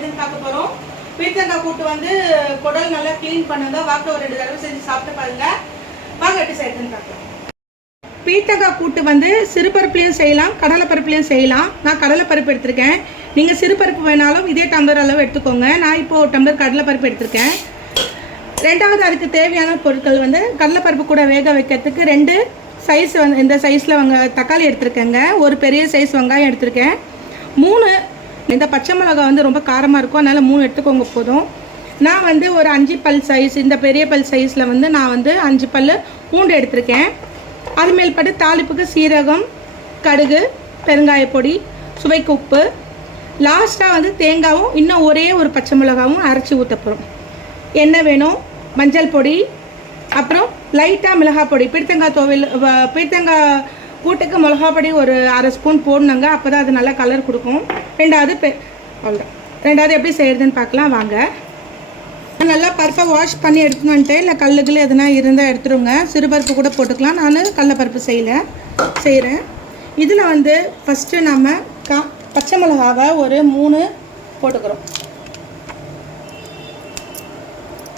செய்யறதுன்னு பார்க்க போகிறோம். பீர்க்கங்காய் கூட்டு வந்து குடல் நல்லா க்ளீன் பண்ணுங்க. வாக்கில் ஒரு 2 தடவை செஞ்சு சாப்பிட்டு பாருங்க. வாங்க எப்படி செய்யறதுன்னு பார்க்கலாம். பீர்க்கங்காய் கூட்டு வந்து சிறுபருப்புலையும் செய்யலாம், கடலைப்பருப்புலையும் செய்யலாம். நான் கடலைப்பருப்பு எடுத்திருக்கேன். நீங்கள் சிறுபருப்பு வேணாலும் இதே டம்ளர் அளவு எடுத்துக்கோங்க. நான் இப்போது ஒரு டம்ளர் கடலைப்பருப்பு எடுத்திருக்கேன். ரெண்டாவது அதுக்கு தேவையான பொருட்கள் வந்து கடலைப்பருப்பு கூட வேக வைக்கிறதுக்கு 2 சைஸ் வந்து இந்த சைஸில் தக்காளி எடுத்துருக்கேங்க. ஒரு பெரிய சைஸ் வெங்காயம் எடுத்திருக்கேன். 3 இந்த பச்சை மிளகாய் வந்து ரொம்ப காரமாக இருக்கும், அதனால் 3 எடுத்துக்கோங்க போதும். நான் வந்து ஒரு 5 பல் சைஸ், இந்த பெரிய பல் சைஸில் வந்து நான் வந்து 5 பல் பூண்டு எடுத்திருக்கேன். அது மேல்பட்டு தாளிப்புக்கு சீரகம், கடுகு, பெருங்காயப்பொடி, சுவைக்கு உப்பு, லாஸ்ட்டாக வந்து தேங்காயும் இன்னும் ஒரே ஒரு பச்சை மிளகாவும் அரைச்சி ஊற்ற போகிறோம். எண்ணெய் வேணும், மஞ்சள் பொடி, அப்புறம் லைட்டாக மிளகாய் பொடி. பீர்க்கங்காய் கூட்டுக்கு மிளகாய் பொடி ஒரு 1/2 ஸ்பூன் போடணுங்க. அப்போ தான் அது நல்லா கலர் கொடுக்கும். ரெண்டாவது எப்படி செய்கிறதுன்னு பார்க்கலாம் வாங்க. நல்லா பருப்பை வாஷ் பண்ணி எடுத்துன்னு வந்துட்டேன். இல்லை கல்லுகள் எதுனா இருந்தால் எடுத்துருங்க. சிறுபருப்பு கூட போட்டுக்கலாம். நான் கடலைப்பருப்பு செய்கிறேன். இதில் வந்து ஃபஸ்ட்டு நம்ம பச்சை மிளகாவை ஒரு 3 போட்டுக்கிறோம்.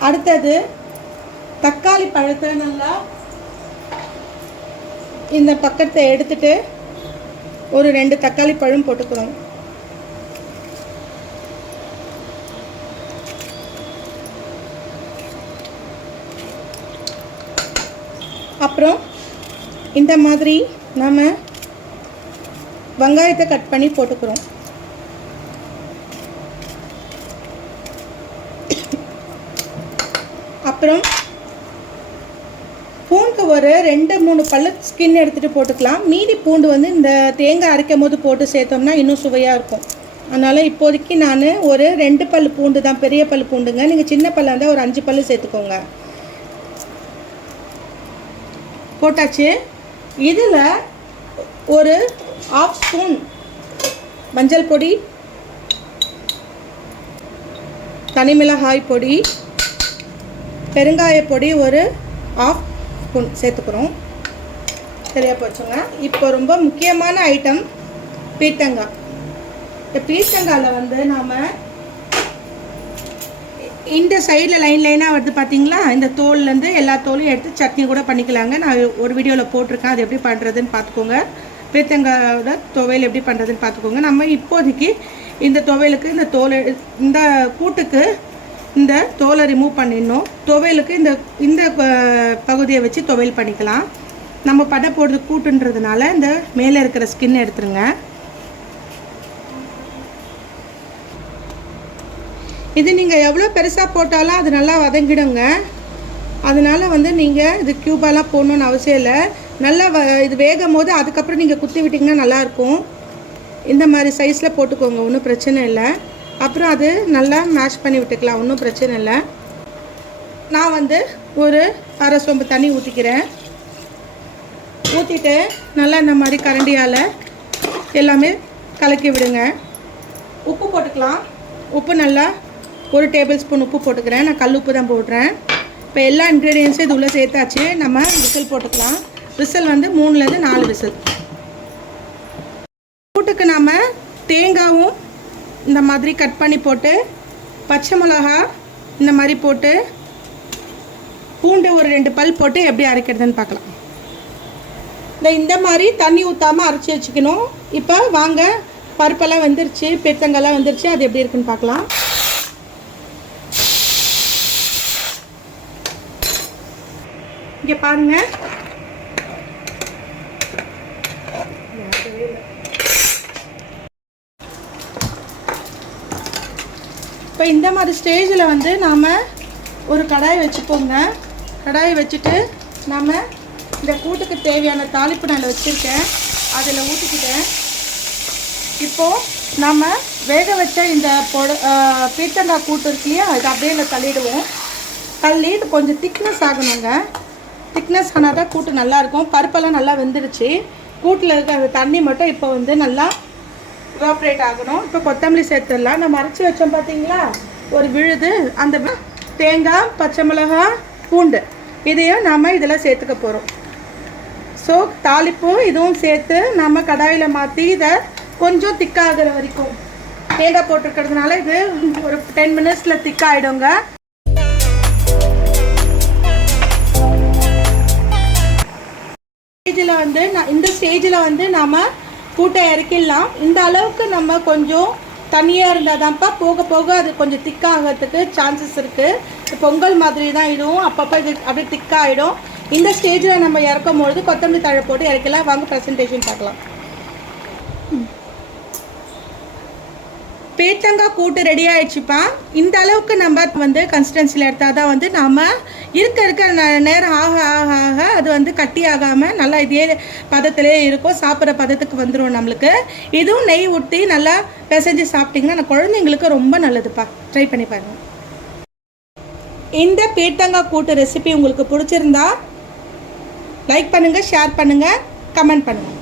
அடுத்தது தக்காளி பழத்தை நல்லா இந்த பக்கத்தை எடுத்துட்டு ஒரு 2 தக்காளி பழம் போட்டுக்கிறோம். அப்புறம் இந்த மாதிரி நம்ம வெங்காயத்தை கட் பண்ணி போட்டுக்கிறோம். அப்புறம் பூண்டு ஒரு 2-3 பல்லு ஸ்கின் எடுத்துகிட்டு போட்டுக்கலாம். மீதி பூண்டு வந்து இந்த தேங்காய் அரைக்கும் போது போட்டு சேர்த்தோம்னா இன்னும் சுவையாக இருக்கும். அதனால் இப்போதைக்கு நான் ஒரு 2 பல் பூண்டு தான், பெரிய பல் பூண்டுங்க. நீங்கள் சின்ன பல்லாக இருந்தால் ஒரு 5 பல் சேர்த்துக்கோங்க. போட்டாச்சு. இதில் ஒரு 1/2 ஸ்பூன் மஞ்சள் பொடி, தனி மிளகாய் பொடி, பெருங்காய பொடி ஒரு 1/2 ஸ்பூன் சேர்த்துக்கிறோம். சரியாக போச்சுங்க. இப்போ ரொம்ப முக்கியமான ஐட்டம் பீர்க்கங்காய். இந்த பீர்க்கங்காயில் வந்து நாம் இந்த சைடில் லைனாக வருது பார்த்தீங்களா, இந்த தோல்லேருந்து எல்லா தோலையும் எடுத்து சட்னி கூட பண்ணிக்கலாங்க. நான் ஒரு வீடியோவில் போட்டிருக்கேன், அது எப்படி பண்ணுறதுன்னு பார்த்துக்கோங்க. பீர்க்கங்காயோட துவையல் எப்படி பண்ணுறதுன்னு பார்த்துக்கோங்க. நம்ம இப்போதைக்கு இந்த துவையலுக்கு இந்த கூட்டுக்கு இந்த தோலை ரிமூவ் பண்ணிடணும். துவையலுக்கு இந்த பகுதியை வச்சு துவையல் பண்ணிக்கலாம். நம்ம படை போடுறது கூட்டுன்றதுனால இந்த மேலே இருக்கிற ஸ்கின் எடுத்துருங்க. இது நீங்கள் எவ்வளோ பெருசாக போட்டாலும் அது நல்லா வதங்கிடுங்க. அதனால் வந்து நீங்கள் இது க்யூபாலாம் போடணுன்னு அவசியம் இல்லை. நல்லா இது வேகும் போது அதுக்கப்புறம் நீங்கள் குத்தி விட்டிங்கன்னா நல்லாயிருக்கும். இந்த மாதிரி சைஸில் போட்டுக்கோங்க, ஒன்றும் பிரச்சனை இல்லை. அப்புறம் அது நல்லா மேஷ் பண்ணி விட்டுக்கலாம், ஒன்றும் பிரச்சனை இல்லை. நான் வந்து ஒரு 1/2 சொம்பு தண்ணி ஊற்றிக்கிறேன். ஊற்றிட்டு நல்லா இந்த மாதிரி கரண்டியால் எல்லாமே கலக்கி விடுங்க. உப்பு போட்டுக்கலாம். உப்பு நல்லா 1 டேபிள் ஸ்பூன் உப்பு போட்டுக்கிறேன். நான் கல் உப்பு தான் போடுறேன். இப்போ எல்லா இன்க்ரீடியன்ஸும் இது உள்ளே சேர்த்தாச்சு. நம்ம விசில் போட்டுக்கலாம். விசில் வந்து 3லேருந்து 4 விசில். கூட்டுக்கு நம்ம தேங்காயும் இந்த மாதிரி கட் பண்ணி போட்டு, பச்சை மிளகா இந்த மாதிரி போட்டு, பூண்டு ஒரு 2 பல் போட்டு எப்படி அரைக்கிறதுன்னு பார்க்கலாம். இந்த மாதிரி தண்ணி ஊற்றாமல் அரைச்சி வச்சுக்கணும். இப்போ வாங்க, பருப்பெல்லாம் வெந்துருச்சு, பீர்க்கங்காய்லாம் வெந்துருச்சு, அது எப்படி இருக்குன்னு பார்க்கலாம். இங்கே பாருங்கள், இப்போ இந்த மாதிரி ஸ்டேஜில் வந்து நாம் ஒரு கடாயை வச்சுப்போங்க. கடாயை வச்சுட்டு நாம் இந்த கூட்டுக்கு தேவையான தாளிப்பு நான் வச்சுருக்கேன், அதில் ஊற்றிக்கிட்டேன். இப்போது நாம் வேக வச்ச இந்த பீர்க்கங்காய் கூட்டு இருக்கு இல்லையா, இது அப்படியே தள்ளிடுவோம். தள்ளி இது கொஞ்சம் திக்னஸ் ஆகணுங்க. திக்னஸ் ஆனால் தான் கூட்டு நல்லாயிருக்கும். பருப்பெல்லாம் நல்லா வெந்துருச்சு. கூட்டில் இருக்க அந்த தண்ணி மட்டும் இப்போ வந்து நல்லா எவாப்ரேட் ஆகணும். இப்போ கொத்தமல்லி சேர்த்துடலாம். நம்ம அரைச்சி வச்சோம் பார்த்தீங்களா ஒரு விழுது, அந்த தேங்காய், பச்சை மிளகாய், பூண்டு இதையும் நாம் இதில் சேர்த்துக்க போகிறோம். ஸோ தாளிப்பு இதுவும் சேர்த்து நம்ம கடாயில் மாற்றி இதை கொஞ்சம் திக்காகிற வரைக்கும் தேங்காய் போட்டிருக்கிறதுனால இது ஒரு 10 மினிட்ஸில் திக்காகிடுங்க. இந்த ஸ்டேஜில் வந்து நாம் கூட்டை இறக்கிடலாம். இந்த அளவுக்கு நம்ம கொஞ்சம் தண்ணியாக இருந்தால் தான்ப்பா போக போக அது கொஞ்சம் திக்காகிறதுக்கு சான்சஸ் இருக்குது. பொங்கல் மாதிரி தான் இதுவும் அப்பப்போ இது அப்படியே திக்காகிடும். இந்த ஸ்டேஜில் நம்ம இறக்கும் பொழுது கொத்தமல்லி தழை போட்டு இறக்கலாம். வாங்க ப்ரெசன்டேஷன் பார்க்கலாம். பீர்த்தங்காய் கூட்டு ரெடி ஆகிடுச்சுப்பா. இந்த அளவுக்கு நம்ம வந்து கன்சிஸ்டன்சியில் எடுத்தால் தான் வந்து நாம் இருக்க நேரம் ஆக ஆக ஆக அது வந்து கட்டி ஆகாமல் நல்லா இதே பதத்திலே இருக்கும். சாப்பிட்ற பதத்துக்கு வந்துடும் நம்மளுக்கு. இதுவும் நெய் ஊற்றி நல்லா பிசைஞ்சு சாப்பிட்டிங்கன்னா குழந்தைங்களுக்கு ரொம்ப நல்லதுப்பா. ட்ரை பண்ணி பாருங்கள். இந்த பீர்த்தங்காய் கூட்டு ரெசிபி உங்களுக்கு பிடிச்சிருந்தா லைக் பண்ணுங்கள், ஷேர் பண்ணுங்கள், கமெண்ட் பண்ணுங்கள்.